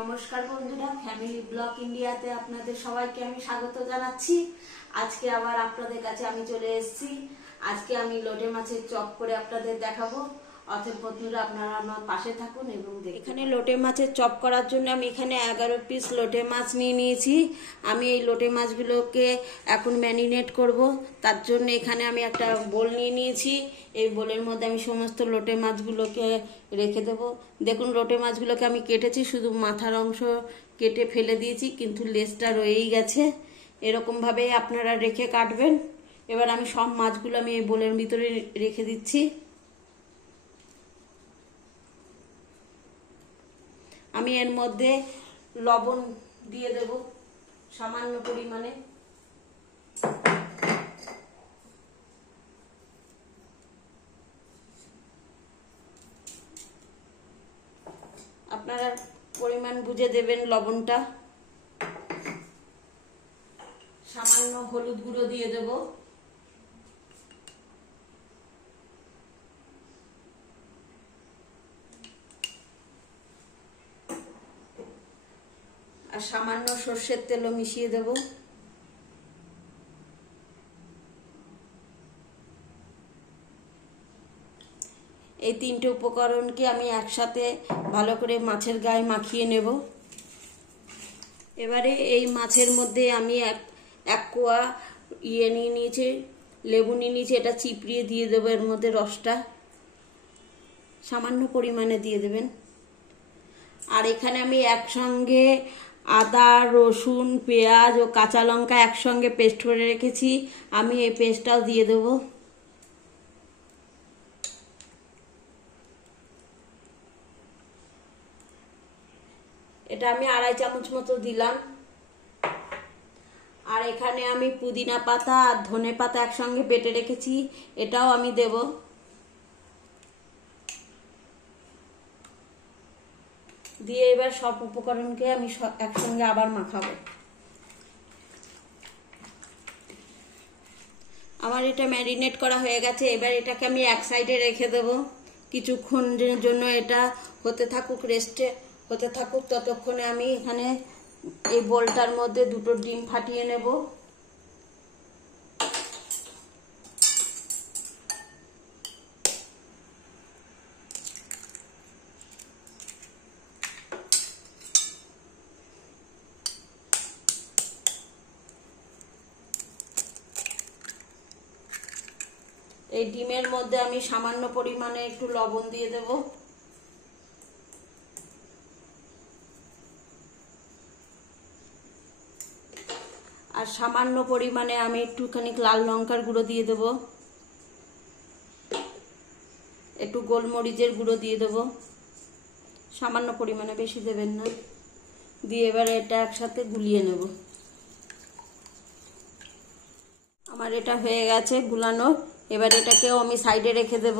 নমস্কার বন্ধুরা, family blog ইন্ডিয়াতে আপনাদের সবাইকে আমি স্বাগত জানাচ্ছি। আজকে আবার আপনাদের কাছে আমি চলে এসেছি। আজকে আমি লোটে মাছের চপ করে আপনাদের দেখাবো। অতএব বন্ধুরা, আপনারা আমার পাশে থাকুন এবং এখানে লোটে মাছের চপ করার জন্য আমি এখানে 11 পিস লোটে মাছ নিয়ে নিয়েছি। আমি এই লোটে মাছগুলোকে এখন ম্যারিনেট করব। তার জন্য এখানে আমি একটা বোল নিয়ে নিয়েছি। এই বোলের মধ্যে আমি সমস্ত লোটে মাছগুলোকে রেখে দেব। দেখুন, লোটে মাছগুলোকে আমি কেটেছি, শুধু মাথার অংশ কেটে ফেলে দিয়েছি, কিন্তু লেজটা রয়েই গেছে। এরকমভাবে আপনারা রেখে কাটবেন। এবার আমি সব মাছগুলো আমি এই বোলের ভিতরে রেখে দিচ্ছি। আমি এর মধ্যে লবণ দিয়ে দেব সামান্য পরিমাণে। আপনারা পরিমাণ বুঝে দেবেন লবণটা। সামান্য হলুদ গুঁড়ো দিয়ে দেব। আর সামান্য সর্ষের তেলও মিশিয়ে দেব। এই তিনটে উপকরণকে আমি একসাথে ভালো করে মাছের গায়ে মাখিয়ে নেব। এবারে এই মাছের মধ্যে আমি এক কোয়া নিয়ে নিয়েছি, লেবু নিয়ে নিয়েছি। এটা চিপড়িয়ে দিয়ে দেবো এর মধ্যে রসটা। সামান্য পরিমাণে দিয়ে দেবেন। আর এখানে আমি একসঙ্গে আদা, রসুন, পেঁয়াজ ও কাঁচা লঙ্কা একসঙ্গে পেস্ট করে রেখেছি। আমি এই পেস্টটাও দিয়ে দেব। এটা আমি 2.5 চামচ মতো দিলাম। আর এখানে আমি পুদিনা পাতা আর ধনে পাতা একসঙ্গে বেটে রেখেছি, এটাও আমি দেব। দিয়ে এবার সব উপকরণকে আমি একসঙ্গে আবার মাখাবো। আমার এটা ম্যারিনেট করা হয়ে গেছে। এবার এটাকে আমি এক সাইডে রেখে দেব। কিছুক্ষণের জন্য এটা হতে থাকুক, রেস্টে হতে থাকুক। ততক্ষণে আমি এখানে এই বোলটার মধ্যে 2টো ডিম ফাটিয়ে নেব। এই ডিমের মধ্যে আমি সামান্য পরিমাণে একটু লবণ দিয়ে দেব। আর সামান্য পরিমাণে আমি একটুখানি লাল লঙ্কার গুঁড়ো দিয়ে দেব। একটু গোলমরিচের গুঁড়ো দিয়ে দেব, সামান্য পরিমাণে, বেশি দেবেন না। দিয়ে এবারে এটা একসাথে গুলিয়ে নেব। আমার এটা হয়ে গেছে গুলানো। এবার এটাকেও আমি সাইডে রেখে দেব।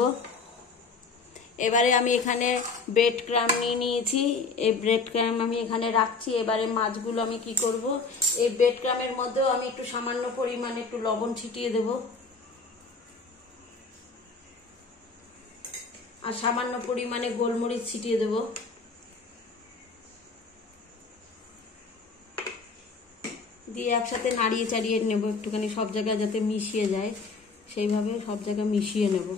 এবারে আমি এখানে ব্রেড ক্রাম্ব নিয়ে নিয়েছি। এই ব্রেড ক্রাম্ব আমি এখানে রাখছি। এবারে মাছগুলো আমি কি করব, এই ব্রেড ক্রাম্বের মধ্যেও আমি একটু সামান্য পরিমাণে একটু লবণ ছিটিয়ে দেব। আর সামান্য পরিমাণে গোলমরিচ ছিটিয়ে দেব। দিয়ে একসাথে নাড়িয়ে চাড়িয়ে নেব একটুখানি, সব জায়গায় যাতে মিশিয়ে যায়, সেইভাবে সব জায়গায় মিশিয়ে নেব।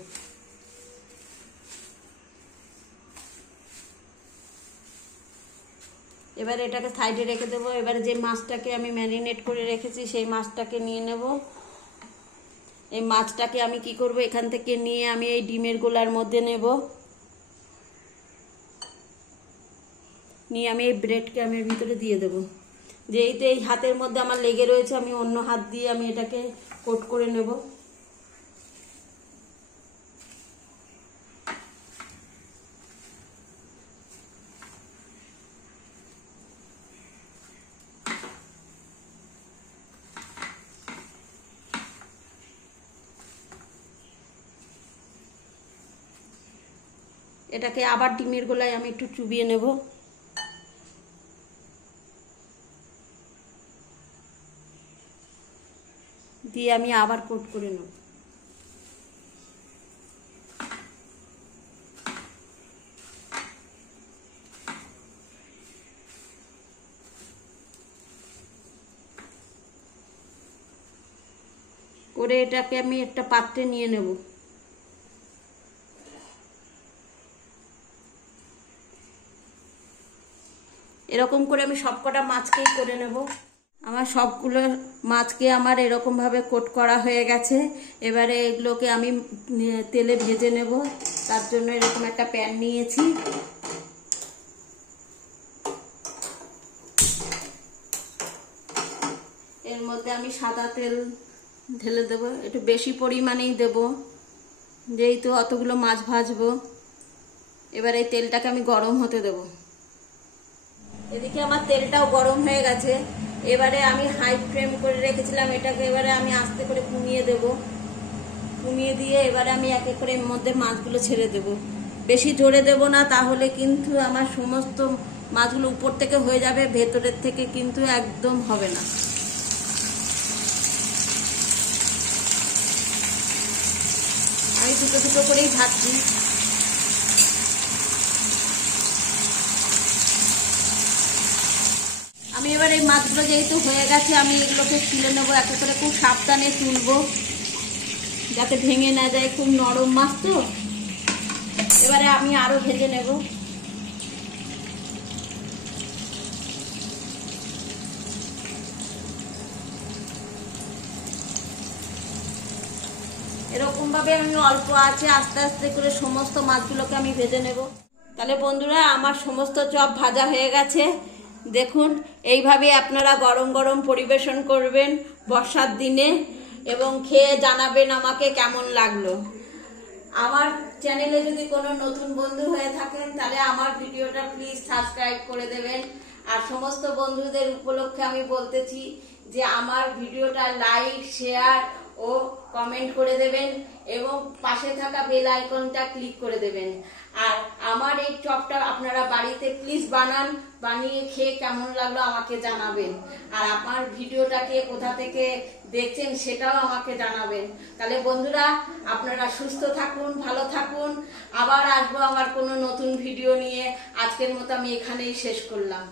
এবার এটাকে সাইডে রেখে দেবো। এবার যে মাছটাকে আমি ম্যারিনেট করে রেখেছি সেই মাছটাকে নিয়ে নেব। এই মাছটাকে আমি কি করব, এখান থেকে নিয়ে আমি এই ডিমের গোলার মধ্যে নেব। নিয়ে আমি এই ব্রেড ক্রাম্বের ভিতরে দিয়ে দেবো। যেইতে এই হাতের মধ্যে আমার লেগে রয়েছে, আমি অন্য হাত দিয়ে আমি এটাকে কোট করে নেব। এটাকে আবার ডিমের গোলায় আমি একটু চুবিয়ে নেব। দিয়ে আমি আবার কোট করে নেব। করে এটাকে আমি একটা পাত্রে নিয়ে নেব। এরকম করে আমি সবকটা মাছকেই করে নেব। আমার সবগুলো মাছকে আমার এরকম ভাবে কোট করা হয়ে গেছে। এবারে এগুলোকে আমি তেলে ভেজে নেব। তার জন্য এরকম একটা প্যান নিয়েছি। এর মধ্যে আমি সাদা তেল ঢেলে দেব, একটু বেশি পরিমাণেই দেব যেহেতু অতগুলো মাছ ভাজবো। এবার এই তেলটাকে আমি গরম হতে দেব। এদিকে আমার তেলটাও গরম হয়ে গেছে। এবারে আমি হাই ফ্লেম করে রেখেছিলাম এটাকে, এবারে আমি আস্তে করে কমিয়ে দেব। কমিয়ে দিয়ে এবারে আমি এক এক করে এর মধ্যে মাছগুলো ছেড়ে দেব। বেশি জোরে দেব না, তাহলে কিন্তু আমার সমস্ত মাছগুলো উপর থেকে হয়ে যাবে, ভেতরের থেকে কিন্তু একদম হবে না। আমি দুটো দুটো করেই ভাজছি। আমি এবার এই মাছগুলো যেহেতু হয়ে গেছে আমি এগুলোকে তুলে নেবো, একে করে খুব সাবধানে তুলবো যাতে ভেঙে না যায়, খুব নরম মাছ তো। এবারে আমি আরো ভেজে নেব। এরকম ভাবে আমি অল্প আছে আস্তে আস্তে করে সমস্ত মাছগুলোকে আমি ভেজে নেব। তাহলে বন্ধুরা আমার সমস্ত চপ ভাজা হয়ে গেছে। দেখুন এইভাবে আপনারা গরম গরম পরিবেশন করবেন বর্ষার দিনে এবং খেয়ে জানাবেন আমাকে কেমন লাগলো। আমার চ্যানেলে যদি কোনো নতুন বন্ধু হয়ে থাকেন তাহলে আমার ভিডিওটা প্লিজ সাবস্ক্রাইব করে দেবেন। আর সমস্ত বন্ধুদের উপলক্ষে আমি বলতেছি যে আমার ভিডিওটা লাইক, শেয়ার ও কমেন্ট করে দেবেন এবং পাশে থাকা বেল আইকনটা ক্লিক করে দেবেন। আর আমার এই চপটা আপনারা বাড়িতে প্লিজ বানান, বানিয়ে খেয়ে কেমন লাগলো আমাকে জানাবেন। আর আমার ভিডিওটাকে কোথা থেকে দেখছেন সেটাও আমাকে জানাবেন। তাহলে বন্ধুরা আপনারা সুস্থ থাকুন, ভালো থাকুন। আবার আসবো আমার কোনো নতুন ভিডিও নিয়ে। আজকের মতো আমি এখানেই শেষ করলাম।